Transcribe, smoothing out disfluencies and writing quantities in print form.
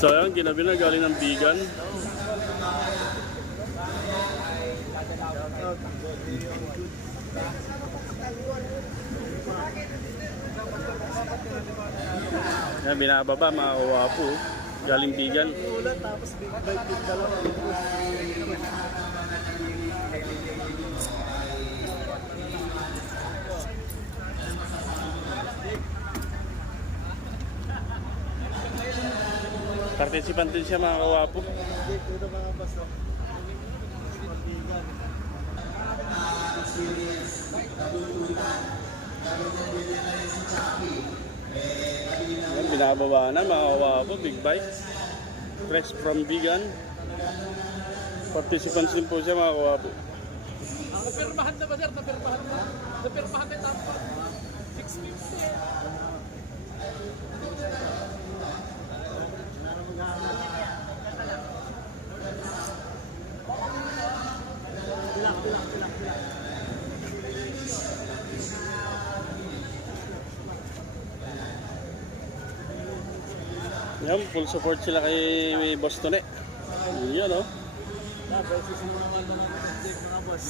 So yan, ginabi na galing ng vegan. Yan, binababa mga kawapo. Galing vegan. Tapos big bite yung dalawa. Participant din siya mga kawapo. Ito mga baso. Yan, binababa na mga kawapo. Big bite. Fresh from vegan. Participants din po siya mga kawapo. Napirmahan na ba sir? Napirmahan na? Napirmahan na tampa. 650. Yan, full support sila kay Boss Tone. Yan o. Beses mo naman ito ng mga boss.